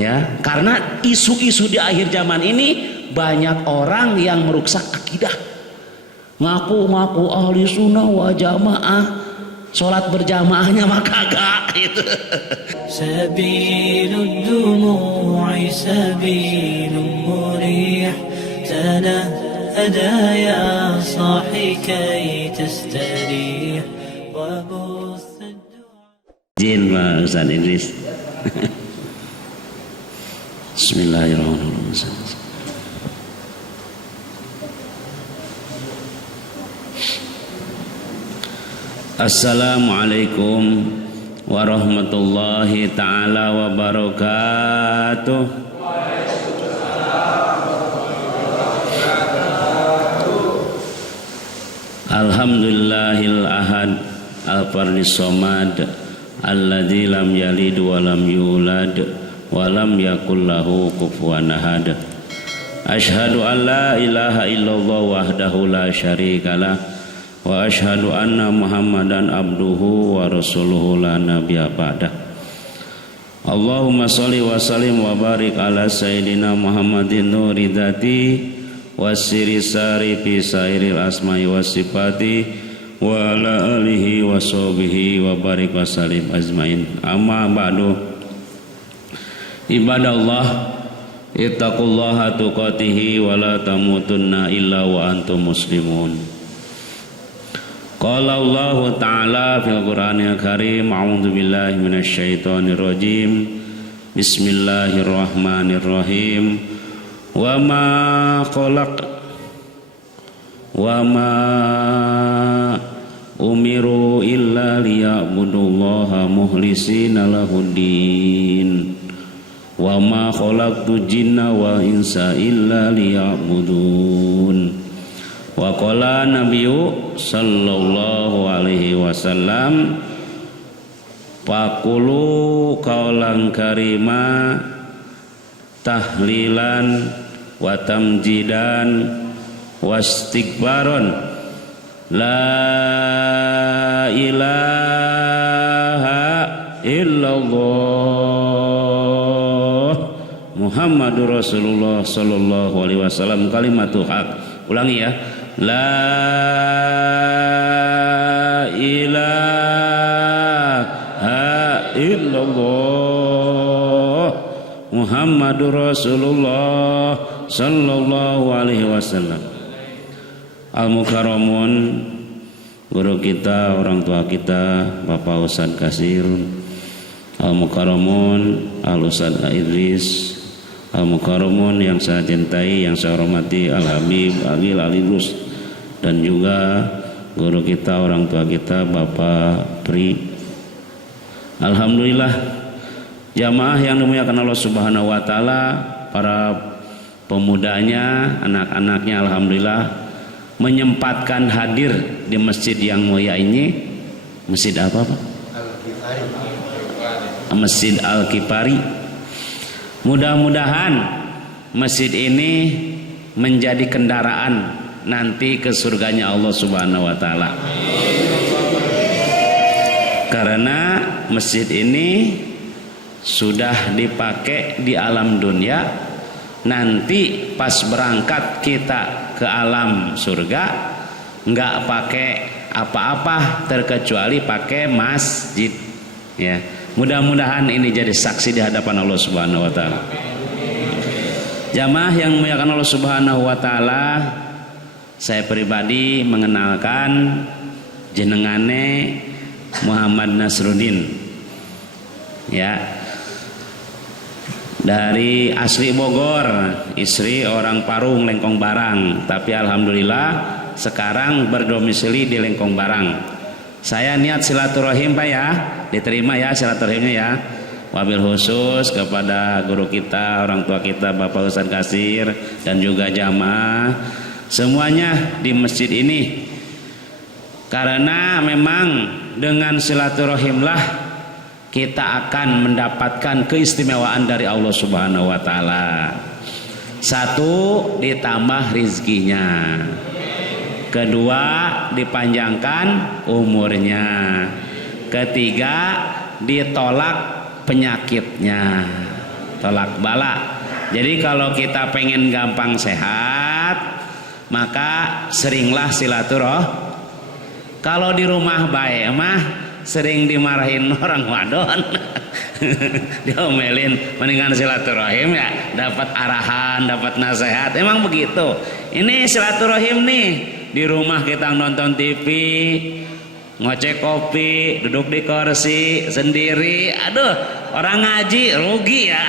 Ya, karena isu-isu di akhir zaman ini banyak orang yang merusak akidah. Ngaku-ngaku ahli sunnah wal jamaah, sholat berjamaahnya mah kagak gitu. Sabilud dumu'i sabilun murih tanahada ya sahi kay tastarih wa buthad Jin Pak Ustaz Idris. Bismillahirrahmanirrahim. Assalamualaikum warahmatullahi ta'ala wabarakatuh. Alhamdulillahil ahad al-fardis somad alladzi lam yalid wa lam yulad wa lam yakul lahu kufuwan ahad. Asyhadu an la ilaha illallah wahdahu la syarikalah wa asyhadu anna Muhammadan abduhu wa rasuluhu la nabiyya ba'dah. Allahumma shalli wa sallim wa barik ala sayyidina Muhammadin nuri dzati wasiri sari fi sairil asma'i was sifati wa ala alihi wa sahbihi wa barik wa sallim ajmain. Amma ba'du. Ibadallah, ittaqullaha tuqatihi wa la tamutunna illa wa antum muslimun. Qala Allah Ta'ala fil Qur'anil Karim, a'udzu billahi minasy syaithanir rajim. Bismillahirrahmanirrahim. Wa ma umiru illa liya'budullaha mukhlisina lahuddin. Wa ma khalaqtu jinna wal insa illa liya'budun. Wa qala nabiyyu sallallahu alaihi wasallam, faqulu qaulan karima tahlilan wa tamjidan wastikbaron la ilaha illallah Muhammadur Rasulullah sallallahu alaihi wasallam kalimatul haq. Ulangi ya. La ilaha illallah Muhammadur Rasulullah sallallahu alaihi wasallam. Al-Mukarramun, guru kita, orang tua kita, Bapak Ustadz Kasirun, Al-Mukarramun, Al-Ustadz Idris, Al-Mukarramun yang saya cintai, yang saya hormati, Al-Habib Agil Al-Idrus, dan juga guru kita, orang tua kita, Bapak Pri. Alhamdulillah, jamaah yang dimuliakan Allah Subhanahu wa taala, para pemudanya, anak-anaknya, alhamdulillah menyempatkan hadir di masjid yang mulia ini. Masjid apa Pak? Masjid Al-Kipari. Mudah-mudahan masjid ini menjadi kendaraan nanti ke surganya Allah Subhanahu wa taala. Karena masjid ini sudah dipakai di alam dunia, nanti pas berangkat kita ke alam surga nggak pakai apa-apa terkecuali pakai masjid ya. Mudah-mudahan ini jadi saksi di hadapan Allah Subhanahu wa taala. Jamaah yang memuliakan Allah Subhanahu wa taala, saya pribadi mengenalkan jenengane Muhammad Nasruddin ya, dari asli Bogor, istri orang Parung Lengkong Barang, tapi alhamdulillah sekarang berdomisili di Lengkong Barang. Saya niat silaturahim Pak ya, diterima ya silaturahimnya ya. Wabil khusus kepada guru kita, orang tua kita, Bapak Ustadz Kasir, dan juga jamaah semuanya di masjid ini. Karena memang dengan silaturahimlah kita akan mendapatkan keistimewaan dari Allah Subhanahu wa taala. Satu, ditambah rizkinya. Kedua, dipanjangkan umurnya. Ketiga, ditolak penyakitnya. tolak bala. Jadi kalau kita pengen gampang sehat, maka seringlah silaturahim. Kalau di rumah baik mah sering dimarahin orang wadon, diomelin, mendingan silaturahim ya, dapat arahan, dapat nasihat. Emang begitu. Ini silaturahim nih, di rumah kita nonton TV, ngoceh kopi, duduk di kursi sendiri. Aduh, orang ngaji rugi ya.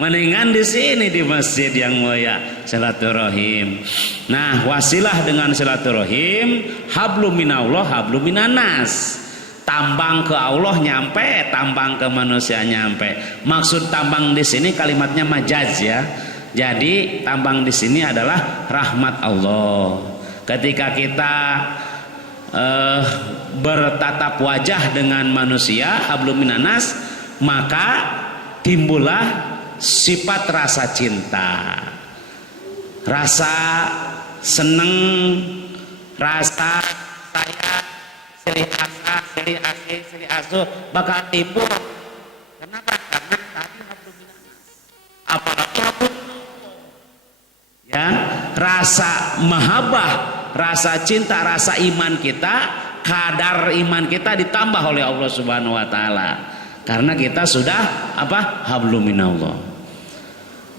Mendingan di sini di masjid yang mulia silaturahim. Nah, wasilah dengan silaturahim, hablum minallah, hablum minanas. Tambang ke Allah nyampe, tambang ke manusia nyampe. Maksud tambang di sini kalimatnya majaz ya. Jadi tambang di sini adalah rahmat Allah. Ketika kita bertatap wajah dengan manusia, hablum minanas, maka timbullah sifat rasa cinta, rasa seneng, rasa sayang, silih asa, silih asih, silih asuh bakal timbul. Kenapa? Karena tadi apalagi ya, rasa mahabbah, rasa cinta, rasa iman kita, kadar iman kita ditambah oleh Allah Subhanahu wa taala. Karena kita sudah apa? Hablum minallah.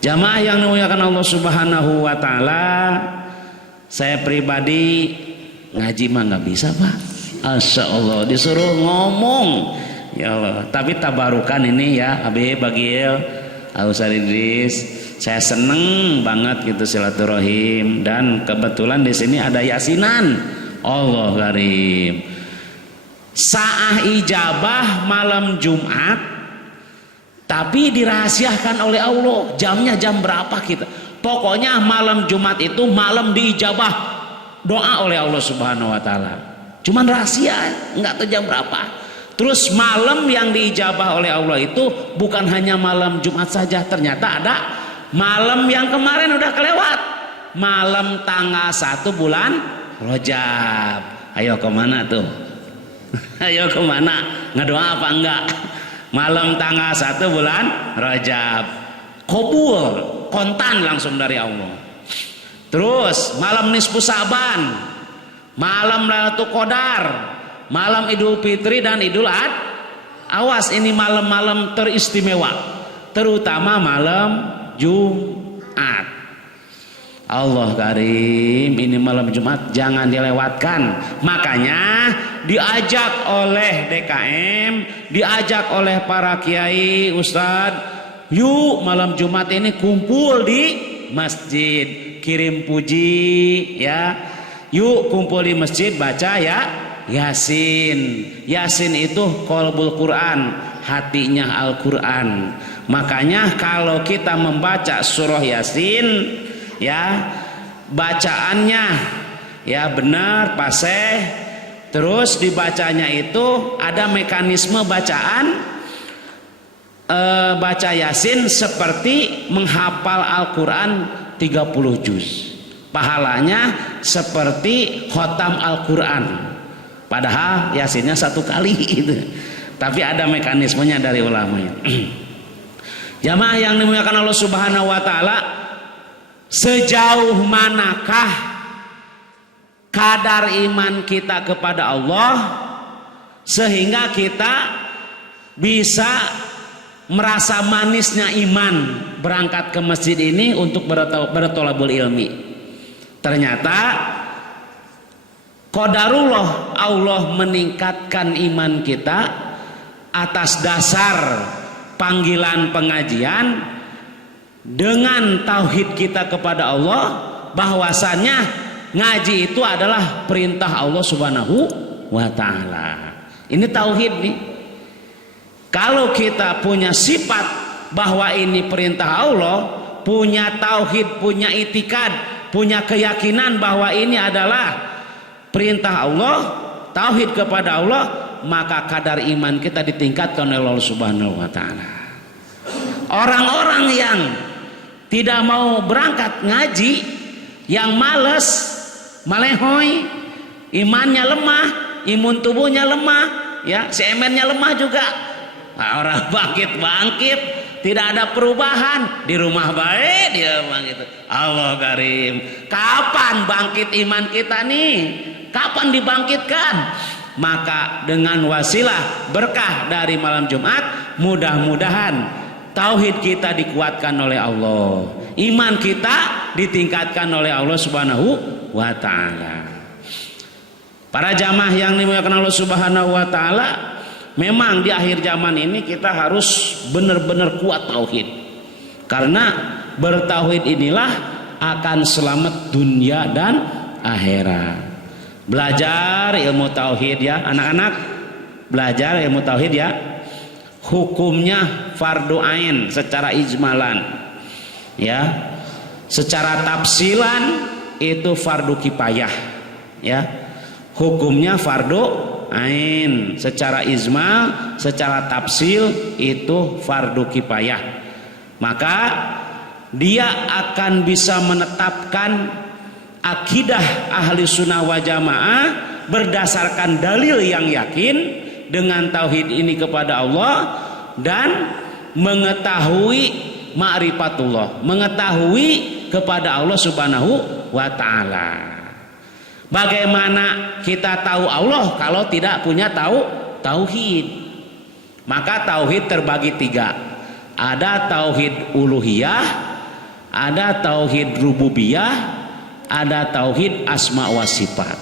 Jamaah yang dimuliakan Allah Subhanahu wa taala, saya pribadi ngaji mah nggak bisa, Pak. Masya Allah, disuruh ngomong. Ya Allah, tapi tabarukan ini ya, Habib Bagil, Ustaz Idris, saya seneng banget gitu silaturahim, dan kebetulan di sini ada yasinan. Allah karim. Saah ijabah malam Jumat, tapi dirahasiakan oleh Allah. Jamnya jam berapa kita? Pokoknya malam Jumat itu malam diijabah doa oleh Allah Subhanahu wa taala. Cuman rahasia, enggak tahu jam berapa. Terus malam yang diijabah oleh Allah itu bukan hanya malam Jumat saja, ternyata ada malam yang kemarin udah kelewat. Malam tanggal 1 bulan Rajab. Ayo kemana tuh? Ayo kemana? Ngedoa apa enggak? Malam tanggal 1 bulan Rajab, kabul, kontan langsung dari Allah. Terus malam nisfu Saban, malam Lailatul Qadar, malam Idul Fitri dan Idul Adha. Awas, ini malam-malam teristimewa, terutama malam Jumat. Allah karim, ini malam Jumat jangan dilewatkan. Makanya diajak oleh DKM, diajak oleh para kiai, ustadz, yuk malam Jumat ini kumpul di masjid, kirim puji ya. Yuk kumpul di masjid, baca ya Yasin. Yasin itu qalbul Quran, hatinya Al-Quran. Makanya kalau kita membaca surah Yasin ya, bacaannya ya benar, fasih. Terus dibacanya itu ada mekanisme bacaan, baca Yasin seperti menghafal Al-Quran 30 juz. Pahalanya seperti khotam Al-Quran. Padahal Yasinnya 1 kali itu. Tapi ada mekanismenya dari ulamanya. Jamaah yang dimuliakan Allah Subhanahu wa taala, sejauh manakah kadar iman kita kepada Allah sehingga kita bisa merasa manisnya iman berangkat ke masjid ini untuk bertolabul ilmi. Ternyata qadarullah, Allah meningkatkan iman kita atas dasar panggilan pengajian dengan tauhid kita kepada Allah, bahwasannya ngaji itu adalah perintah Allah Subhanahu wa taala. Ini tauhid nih. Kalau kita punya sifat bahwa ini perintah Allah, punya tauhid, punya itikad, punya keyakinan bahwa ini adalah perintah Allah, tauhid kepada Allah, maka kadar iman kita ditingkatkan oleh Allah Subhanahu wa taala. Orang-orang yang tidak mau berangkat ngaji, yang males, malehoy, imannya lemah, imun tubuhnya lemah, ya, semennya lemah juga. Nah, orang bangkit tidak ada perubahan, di rumah baik dia bilang gitu. Allah Karim, kapan bangkit iman kita nih? Kapan dibangkitkan? Maka dengan wasilah berkah dari malam Jumat, mudah-mudahan tauhid kita dikuatkan oleh Allah, iman kita ditingkatkan oleh Allah Subhanahu wa taala. Para jamaah yang dimuliakan Allah Subhanahu wa taala, memang di akhir zaman ini kita harus benar-benar kuat tauhid. Karena bertauhid inilah akan selamat dunia dan akhirat. Belajar ilmu tauhid ya, anak-anak. Belajar ilmu tauhid ya. Hukumnya fardu ain secara ijmalan. Ya. Secara tafsilan itu fardu kifayah. Ya. Hukumnya fardu ain, secara ijmal, secara tafsil itu fardu kifayah. Maka dia akan bisa menetapkan akidah ahli sunnah wa jamaah berdasarkan dalil yang yakin dengan tauhid ini kepada Allah dan mengetahui ma'rifatullah, mengetahui kepada Allah Subhanahu wa taala. Bagaimana kita tahu Allah kalau tidak punya tauhid? Maka tauhid terbagi 3. Ada tauhid uluhiyah, ada tauhid rububiyah, ada tauhid asma wa sifat.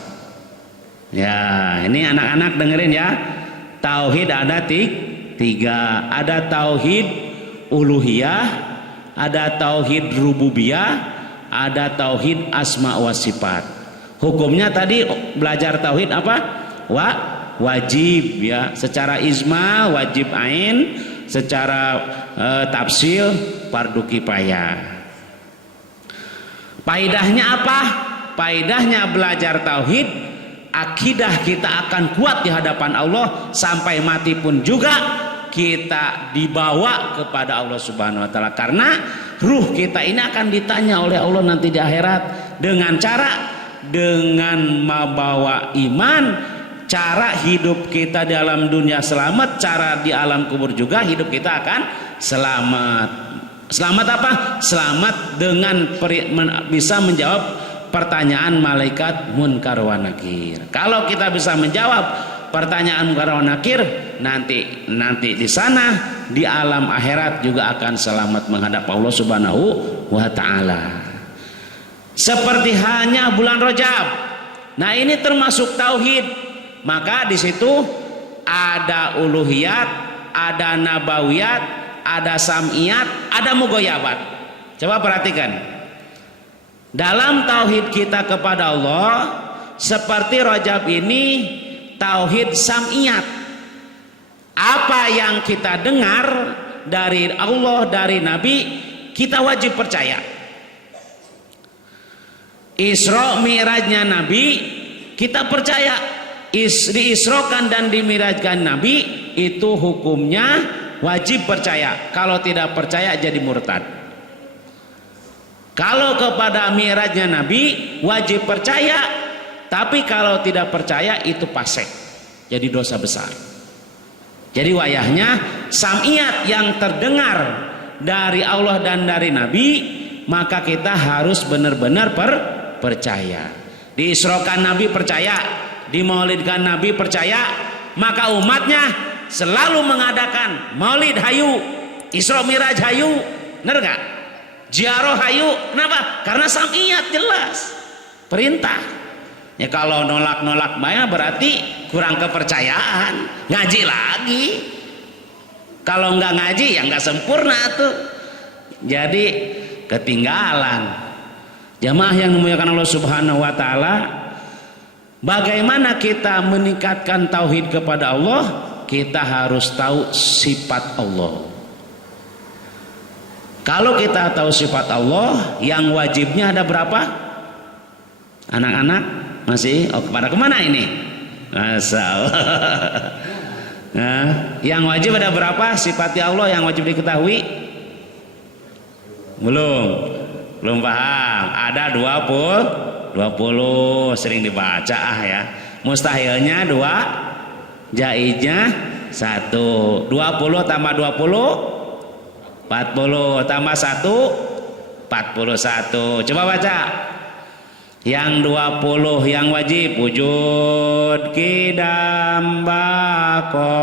Ya, ini anak-anak dengerin ya. Tauhid ada 3. Ada tauhid uluhiyah, ada tauhid rububiyah, ada tauhid asma wa sifat. Hukumnya tadi belajar tauhid apa? Wajib ya, secara ijma wajib ain, secara tafsil fardu kifayah. Faedahnya apa? Faedahnya belajar tauhid, akidah kita akan kuat di hadapan Allah sampai mati pun juga kita dibawa kepada Allah Subhanahu wa taala, karena ruh kita ini akan ditanya oleh Allah nanti di akhirat dengan membawa iman, cara hidup kita di alam dunia selamat, cara di alam kubur juga hidup kita akan selamat. Selamat apa? Selamat dengan bisa menjawab pertanyaan malaikat munkar wa nakir. Kalau kita bisa menjawab pertanyaan munkar wa nakir, nanti di sana di alam akhirat juga akan selamat menghadap Allah Subhanahu wa taala. Seperti hanya bulan Rajab. Nah, ini termasuk tauhid. Maka di situ ada uluhiyat, ada nabawiyat, ada sam'iyat, ada mugoyabat. Coba perhatikan. Dalam tauhid kita kepada Allah, seperti Rajab ini tauhid sam'iyat. Apa yang kita dengar dari Allah, dari Nabi, kita wajib percaya. Isra Mi'rajnya Nabi kita percaya, diisrokan dan dimirajkan Nabi itu hukumnya wajib percaya. Kalau tidak percaya jadi murtad. Kalau kepada Mi'rajnya Nabi wajib percaya, tapi kalau tidak percaya itu fasik, jadi dosa besar. Jadi wayahnya sam'iyat yang terdengar dari Allah dan dari Nabi, maka kita harus benar-benar percaya. Diisrokan Nabi percaya, dimaulidkan Nabi percaya, maka umatnya selalu mengadakan maulid hayu, Isra Miraj hayu, benar nggak? Ziarah hayu, kenapa? Karena sam'iyat jelas perintah. Ya kalau nolak-nolak banyak berarti kurang kepercayaan, ngaji lagi. Kalau nggak ngaji ya nggak sempurna tuh, jadi ketinggalan. Jamaah yang dimuliakan Allah Subhanahu wa taala, bagaimana kita meningkatkan tauhid kepada Allah? Kita harus tahu sifat Allah. Kalau kita tahu sifat Allah, yang wajibnya ada berapa? Anak-anak masih? Oh, pada kemana ini? Masya Allah. Nah, yang wajib ada berapa? Sifatnya Allah yang wajib diketahui? Belum paham. Ada 20 sering dibaca ya. Mustahilnya 2, jaiznya 1. 20 tambah 20 40 tambah 1 41. Coba baca. Yang 20 yang wajib wujud kidam bako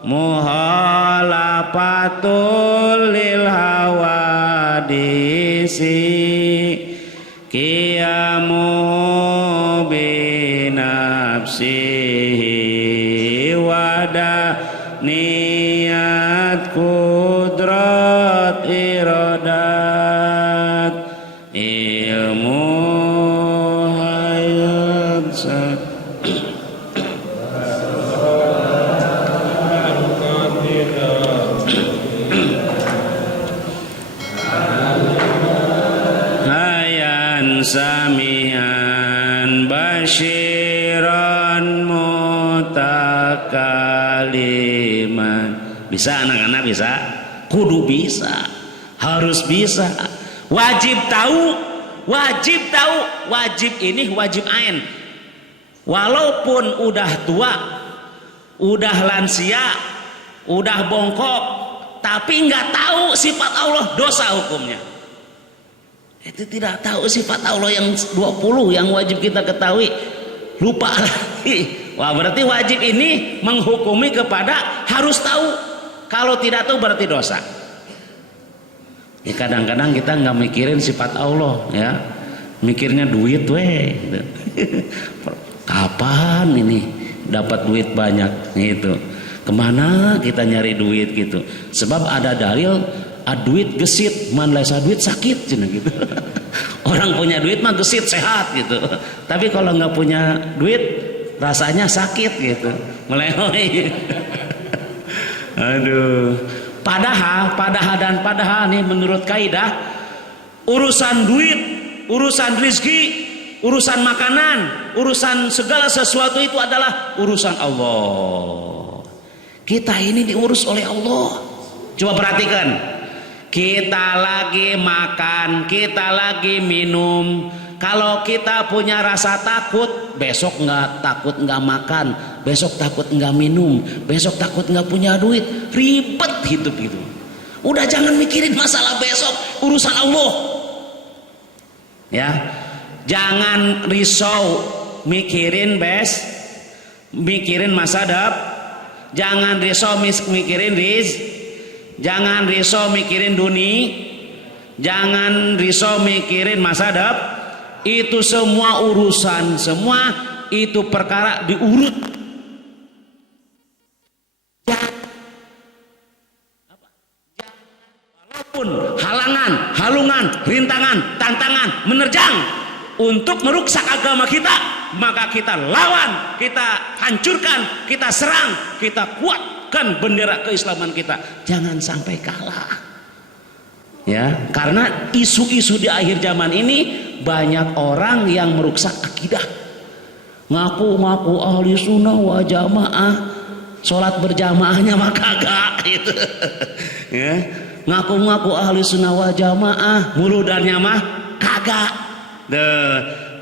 muhalafatul lil hawadisi qiyamu binafsihi wada niat kudrat iradat ilmu hayat hayan samian basyiran mutakaliman. Bisa anak-anak? Bisa? Kudu bisa, harus bisa, wajib tahu. Wajib ini wajib ain. Walaupun udah tua, udah lansia, udah bongkok, tapi nggak tahu sifat Allah, dosa hukumnya. Itu tidak tahu sifat Allah yang 20 yang wajib kita ketahui, lupa lagi. Wah, berarti wajib ini menghukumi kepada harus tahu. Kalau tidak tahu berarti dosa. Ya, kadang-kadang kita nggak mikirin sifat Allah, ya, mikirnya duit, gitu. Kapan ini dapat duit banyak, gitu? Kemana kita nyari duit, gitu? Sebab ada dalil, duit gesit, man laisa duit sakit, gitu. Orang punya duit mah gesit sehat, gitu. Tapi kalau nggak punya duit, rasanya sakit, gitu, melehoi. Aduh. Padahal nih menurut kaidah urusan duit, urusan rizki, urusan makanan, urusan segala sesuatu itu adalah urusan Allah. Kita ini diurus oleh Allah. Coba perhatikan, kita lagi makan, kita lagi minum. Kalau kita punya rasa takut, besok nggak takut nggak makan, besok takut nggak minum, besok takut nggak punya duit, ribet hidup itu. Udah jangan mikirin masalah besok, urusan Allah. Ya, jangan risau mikirin mikirin masa depan, jangan risau mikirin jangan risau mikirin dunia, jangan risau mikirin masa depan. Itu semua urusan, semua itu perkara diurut. Walaupun halangan, halungan, rintangan, tantangan menerjang untuk merusak agama kita, maka kita lawan, kita hancurkan, kita serang, kita kuatkan bendera keislaman kita. Jangan sampai kalah. Ya, karena isu-isu di akhir zaman ini banyak orang yang merusak akidah. Ngaku-ngaku ahli sunnah wal jamaah, sholat berjamaahnya mah kagak gitu. Ya, ngaku-ngaku ahli sunnah wal jamaah, muludannya mah kagak.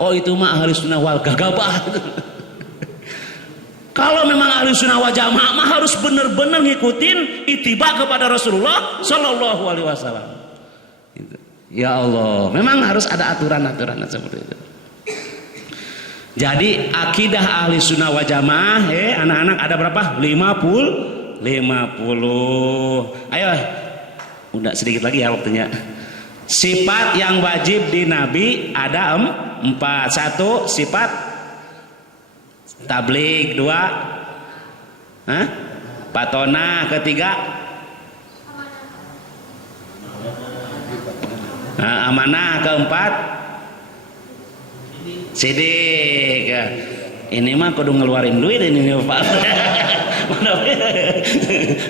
Oh itu mah ahli sunnah wal gagabah. Kalau memang ahli sunnah wal jamaah mah harus benar-benar ngikutin ittiba kepada Rasulullah Shallallahu Alaihi Wasallam. Ya Allah, memang harus ada aturan-aturan seperti itu. Jadi akidah ahli sunnah wal jamaah, anak-anak ada berapa? 50. Ayo, udah sedikit lagi ya waktunya. Sifat yang wajib di Nabi ada 4. 1 sifat tabligh, 2 patona, ketiga amanah, keempat sidik. Ini mah kudu ngeluarin duit ini Pak.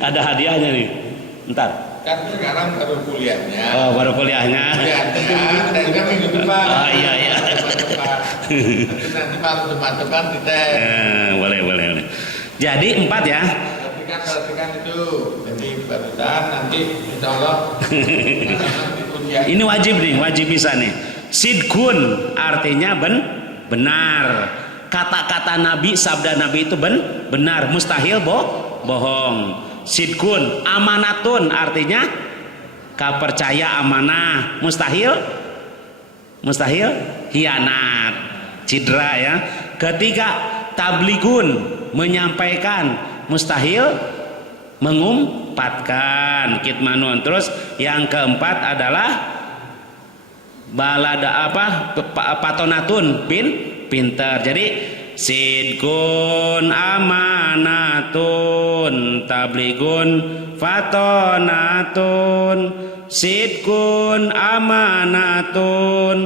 Ada hadiahnya nih. Ntar. Kan sekarang baru kuliahnya. Oh, baru kuliahnya. Dan juga minggu depan. Oh iya. Nanti malam depan kita. Boleh. Jadi 4 ya. Perhatikan itu. Jadi barusan nanti insya Allah. Ini wajib nih, wajib bisa nih. Sidkun artinya benar. Kata-kata Nabi, sabda Nabi itu benar, mustahil bohong. sidkun, amanatun artinya kapercaya amanah, mustahil hianat, cidra ya. Ketiga tabligun, menyampaikan, mustahil mengumpatkan, kitmanun. Terus yang keempat adalah balada patonatun, pinter. Jadi sidkun, amanatun, tabligun, fatonatun, sidkun, amanatun,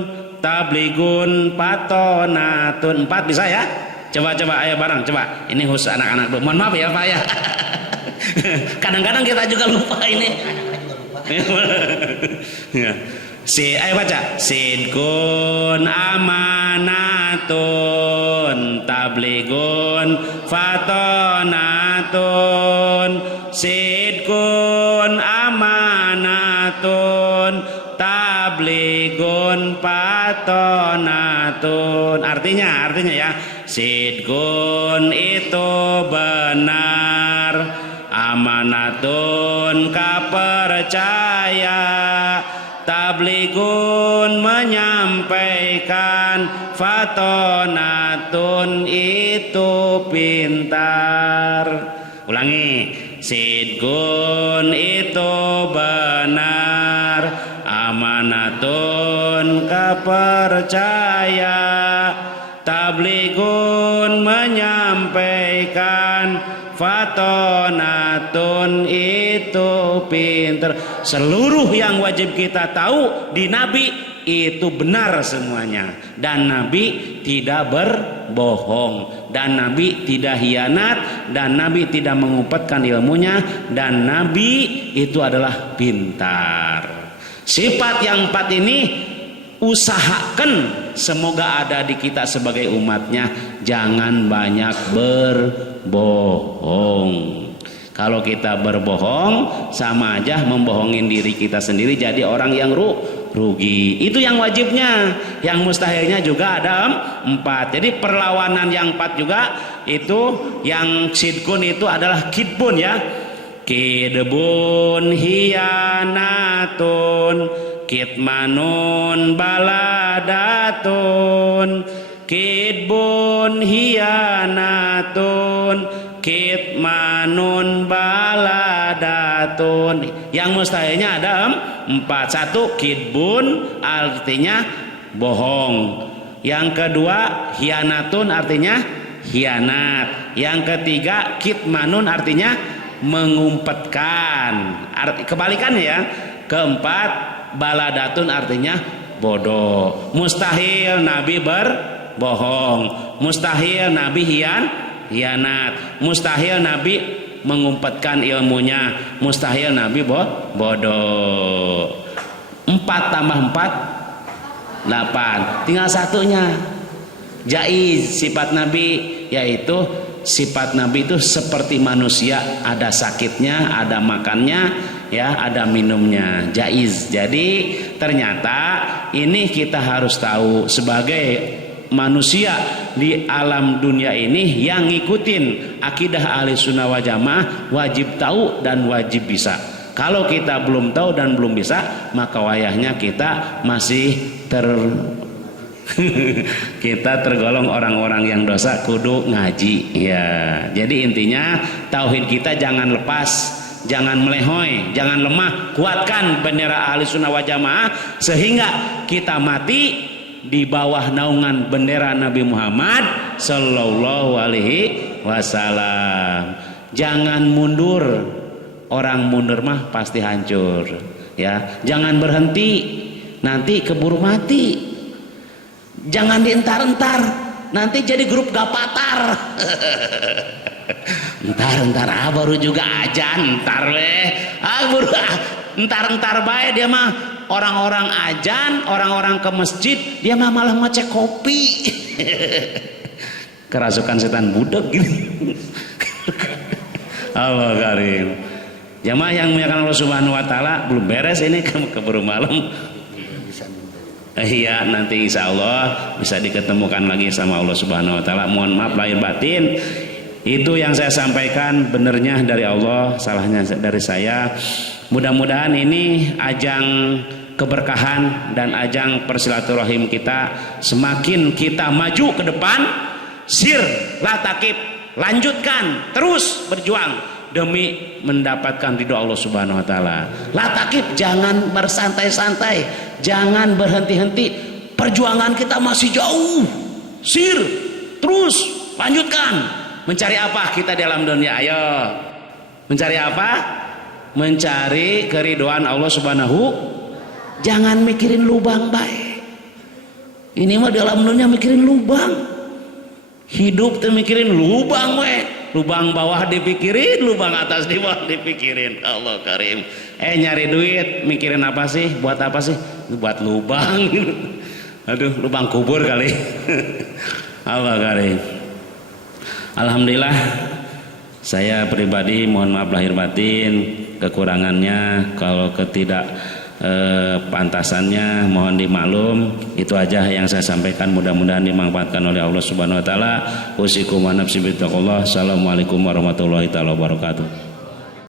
tabligun, patonatun. 4 bisa ya? Coba ayo bareng coba. Ini khusus anak-anak dulu. Mohon maaf ya Pak ya. Kadang-kadang kita juga lupa ini. Ya. Ayo baca. Sidkun, amanatun, tabligun, fatonatun, sidkun, amanatun, tabligun, patonatun. Artinya ya, sidkun itu benar, amanatun kapercaya, tabligun menyampaikan, fatonatun itu pintar. Ulangi, sidkun itu benar, amanatun kapercaya, tabligun menyampaikan, fatonatun itu pinter. Seluruh yang wajib kita tahu di Nabi itu benar semuanya, dan Nabi tidak berbohong, dan Nabi tidak hianat, dan Nabi tidak mengumpetkan ilmunya, dan Nabi itu adalah pintar. Sifat yang 4 ini usahakan semoga ada di kita sebagai umatnya. Jangan banyak berbohong. Kalau kita berbohong sama aja membohongin diri kita sendiri, jadi orang yang rugi. Itu yang wajibnya. Yang mustahilnya juga ada 4. Jadi perlawanan yang 4 juga itu, yang sidkun itu adalah kidbun ya. Kidbun hianatun, kitmanun baladatun, kidbun hianatun, kitmanun baladatun. Yang mustahilnya ada 4. 1 kidbun artinya bohong. Yang kedua hianatun artinya hianat. Yang ketiga kitmanun artinya mengumpetkan. Kebalikannya ya. Keempat baladatun artinya bodoh. Mustahil Nabi berbohong, mustahil Nabi hianat, mustahil Nabi mengumpetkan ilmunya, mustahil Nabi bodoh. 4 tambah 4 8. Tinggal satunya jaiz. Sifat Nabi yaitu sifat Nabi itu seperti manusia, ada sakitnya, ada makannya, ya, ada minumnya, jaiz. Jadi ternyata ini kita harus tahu sebagai manusia di alam dunia ini yang ngikutin akidah ahli sunnah wal jamaah, wajib tahu dan wajib bisa. Kalau kita belum tahu dan belum bisa, maka wayahnya kita masih kita tergolong orang-orang yang dosa, kudu ngaji ya. Jadi intinya tauhid kita jangan lepas, jangan melehoi, jangan lemah. Kuatkan bendera ahli sunnah wal jamaah sehingga kita mati di bawah naungan bendera Nabi Muhammad sallallahu alaihi wasallam. Jangan mundur. Orang mundur mah pasti hancur ya. Jangan berhenti, nanti keburu mati. Jangan dientar-entar, nanti jadi grup gapatar. Entar baru juga ajan, entar baru entar bae dia mah. Orang-orang ajan, orang-orang ke masjid, dia mah malah ngecek kopi. Kerasukan setan budak gini. Allah karim. Jamaah yang muliakan Allah Subhanahu wa taala, belum beres ini keburu malam. Iya, nanti insya Allah bisa diketemukan lagi sama Allah Subhanahu wa taala. Mohon maaf lahir batin. Itu yang saya sampaikan, benernya dari Allah, salahnya dari saya. Mudah-mudahan ini ajang keberkahan dan ajang persilaturahim kita. Semakin kita maju ke depan, sir la takib, lanjutkan terus berjuang demi mendapatkan ridho Allah Subhanahu wa taala. La takib, jangan bersantai-santai, jangan berhenti-henti. Perjuangan kita masih jauh. Sir, terus lanjutkan. Mencari apa kita di alam dunia? Ayo. Mencari apa? Mencari keridhaan Allah Subhanahu. Jangan mikirin lubang baik. Ini mah di alam dunia mikirin lubang. Hidup tuh mikirin lubang we. Lubang bawah dipikirin, lubang atas di bawah dipikirin. Allah Karim. Nyari duit mikirin apa sih? Buat apa sih? Buat lubang. Aduh, lubang kubur kali. Allah Karim. Alhamdulillah, saya pribadi mohon maaf lahir batin, kekurangannya kalau ketidak pantasannya mohon dimaklum. Itu aja yang saya sampaikan, mudah-mudahan dimanfaatkan oleh Allah Subhanahu wa taala. Usikum wa nafsi bittaqullah. Assalamualaikum warahmatullahi taala wabarakatuh.